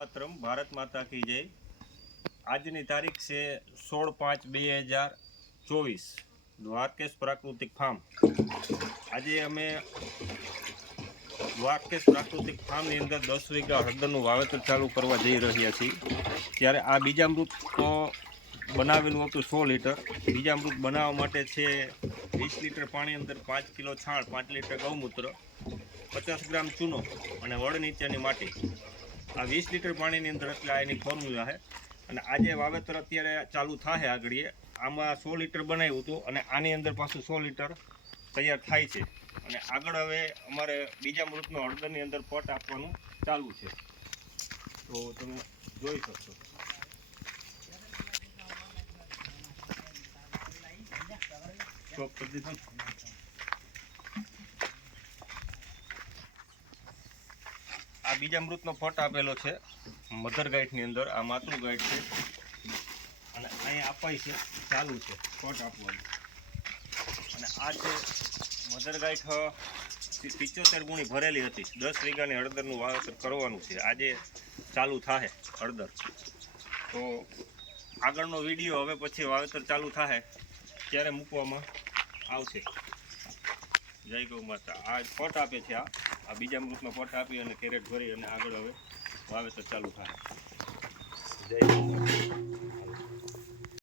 માતરમ, ભારત માતા કી જય। આજની તારીખ છે 16/5/2024, દ્વારકેશ પ્રાકૃતિક ફાર્મ। આજે અમે દ્વારકેશ પ્રાકૃતિક ફાર્મની અંદર 10 વીઘા હળદરનું વાવેતર ચાલુ કરવા જઈ રહ્યા છીએ। ત્યારે આ બીજામૃત તો બનાવેલું હતું 100 લીટર। બીજામૃત બનાવવા માટે છે 20 લીટર પાણી અંદર 5 કિલો છાણ, 5 લીટર ગૌમૂત્ર, 50 ગ્રામ ચૂનો અને વડ નીચેની માટી। આ 20 લીટર પાણીની અંદર એટલે આ એની ફોર્મ્યુલા છે। અને આજે વાવેતર અત્યારે ચાલુ થાય આગળ। આમાં 100 લીટર બનાવ્યું હતું અને આની અંદર પાછું 100 લીટર તૈયાર થાય છે। અને આગળ હવે અમારે બીજામૃતનો હળદરની અંદર પટ આપવાનું ચાલુ છે, તો તમે જોઈ શકશો। સ્ટોપ કરી દીધું। આ બીજામૃતનો પટ આપેલો છે મધર ગાંઠની અંદર। આ માતૃ ગાંઠ છે અને અહીંયા અપાય છે, ચાલુ છે પટ આપવાનું। અને આ છે મધર ગાંઠ 75 ગુણી ભરેલી હતી। 10 વીઘાની હળદરનું વાવેતર કરવાનું છે, આજે ચાલુ થાય હળદર। તો આગળનો વિડીયો હવે પછી વાવેતર ચાલુ થાય ત્યારે મૂકવામાં આવશે। જય ગૌ માતા। આ પટ આપે છે, આ બીજામૃતનો પટ આપી અને કેરેટ ભરી અને આગળ હવે વાવેતર ચાલુ થાય। જય ગૌ માતા।